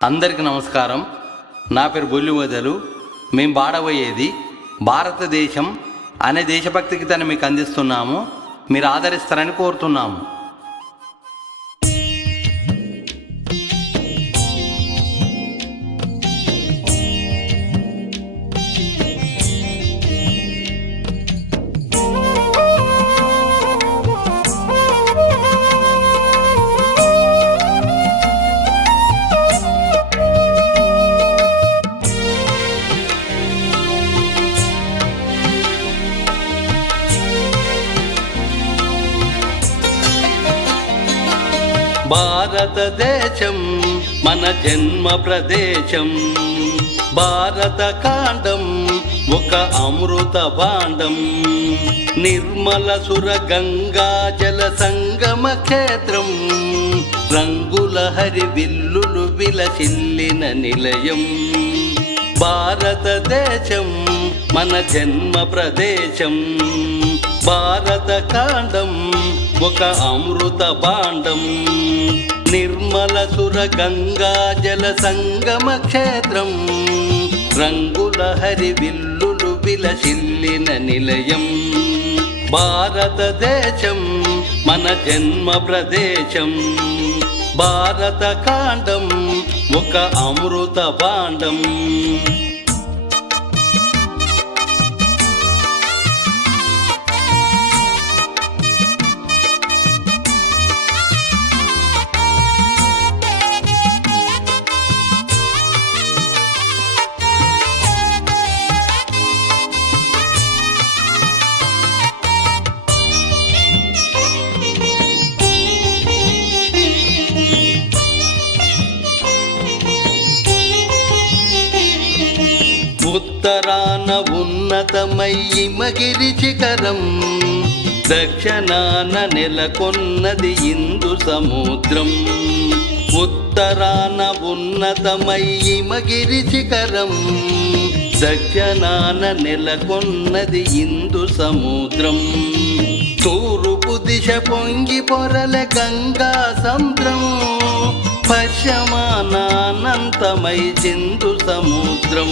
అందరికీ నమస్కారం. నా పేరు బొల్లివదలు. మేము పాడబోయేది భారతదేశం అనే దేశభక్తి గీతాన్ని మీకు అందిస్తున్నాము. మీరు ఆదరిస్తారని కోరుతున్నాము. భారతదేశం మన జన్మ ప్రదేశం, భారత కాండం ఒక అమృత భాండం, నిర్మల సుర గంగా జల సంగమ క్షేత్రం, రంగుల హరి విల్లులు విలసిల్లిన నిలయం. భారతదేశం మన జన్మ ప్రదేశం, భారత కాండం ఒక అమృత భాండం, నిర్మల సుర గంగా జల సంగమ క్షేత్రం, రంగుల హరి విల్లులు విలసిల్లిన నిలయం. భారతదేశం మన జన్మ ప్రదేశం, భారత కాండం ఒక అమృత భాండం. ఉత్తరాన ఉన్నతమై హిమగిరి శిఖరం, దక్షిణాన నెలకొన్నది హిందూ సముద్రం. ఉత్తరాన ఉన్నతమై హిమగిరి శిఖరం, దక్షిణాన నెలకొన్నది హిందూ సముద్రం. తూర్పు దిశ పొంగి పొరల గంగా సముద్రం, పశ్చిమానంతమై సింధు సముద్రం.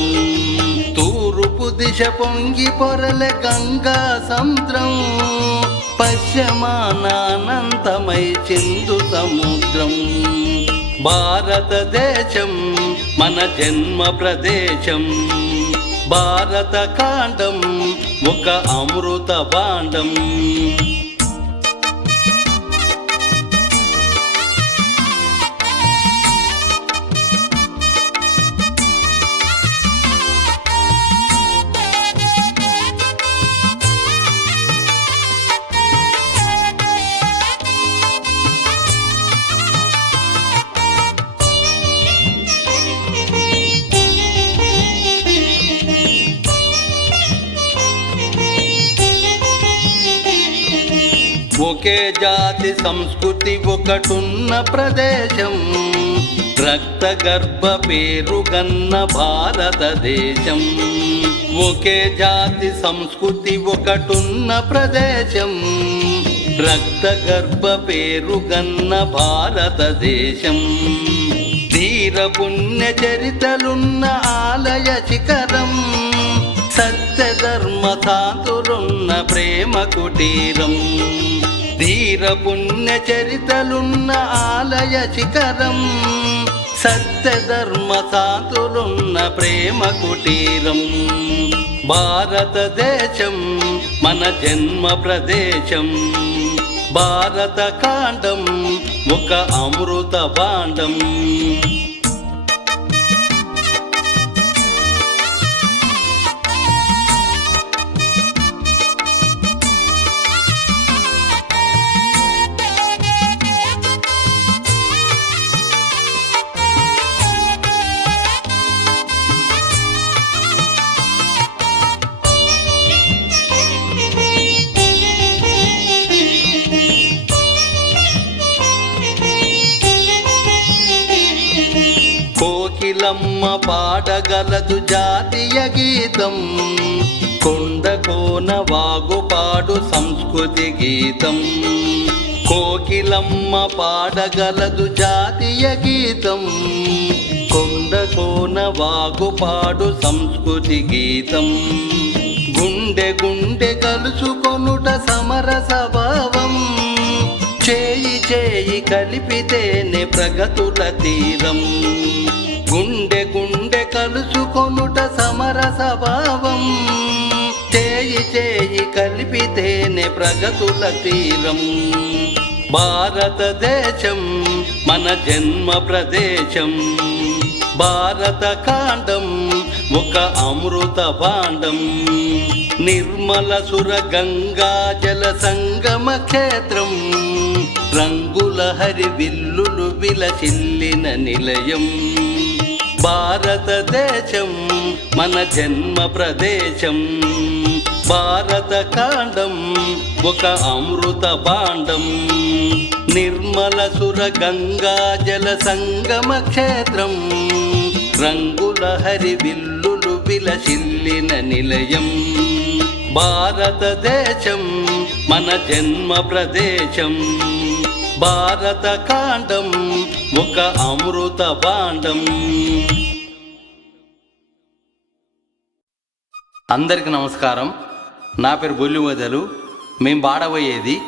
తూర్పు దిశ పొంగి పొరల గంగా సముద్రం, పశ్చిమానంతమై సింధు సముద్రం. భారతదేశం మన జన్మ ప్రదేశం, భారత కాండం ఒక అమృత భాండం. ఒకే జాతి సంస్కృతి ఒకటున్న ప్రదేశం, రక్త గర్భ పేరుగన్న భారతదేశం. ఒకే జాతి సంస్కృతి ఒకటున్న ప్రదేశం, రక్త గర్భ పేరుగన్న భారతదేశం. ధీర పుణ్య చరితలున్న ఆలయ శిఖరం, సత్య ధర్మ శాంతులున్న ప్రేమ కుటీరం. ధీర పుణ్య చరితలున్న ఆలయ శిఖరం, సత్య ధర్మ శాంతులున్న ప్రేమ కుటీరం. భారతదేశం మన జన్మ ప్రదేశం, భారత కాండం ఒక అమృత భాండం. కోకిలమ్మ పాడగలదు జాతీయ గీతం, కొండ కోన వాగు పాడు సంస్కృతి గీతం. కోకిలమ్మ పాడగలదు జాతీయ గీతం, వాగుపాడు సంస్కృతి గీతం. గుండె గుండె కలుసుకొనుట సమరస భావం. చేయి చేయి కలిపితేనే ప్రగతుల తీరం. గుండె గుండె కలుసుకొనుట సమరస భావం. చేయి చేయి కలిపితేనే ప్రగతుల తీరం. భారతదేశం మన జన్మ ప్రదేశం. భారత కాండం ఒక అమృత భాండం. నిర్మల సుర గంగా జల సంగమ క్షేత్రం. రంగుల హరివిల్లులు విలసిల్లిన నిలయం. భారతదేశం మన జన్మ ప్రదేశం. భారత కాండం ఒక అమృత భాండం. నిర్మల సుర గంగా జల సంగమ క్షేత్రం. రంగుల హరివిల్లులు విలసిల్లిన నిలయం. భారతదేశం మన జన్మ ప్రదేశం. భారత కాండం ఒక అమృత భాండం. అందరికీ నమస్కారం. నా పేరు బొల్లి వదలు. మేము పాడబోయేది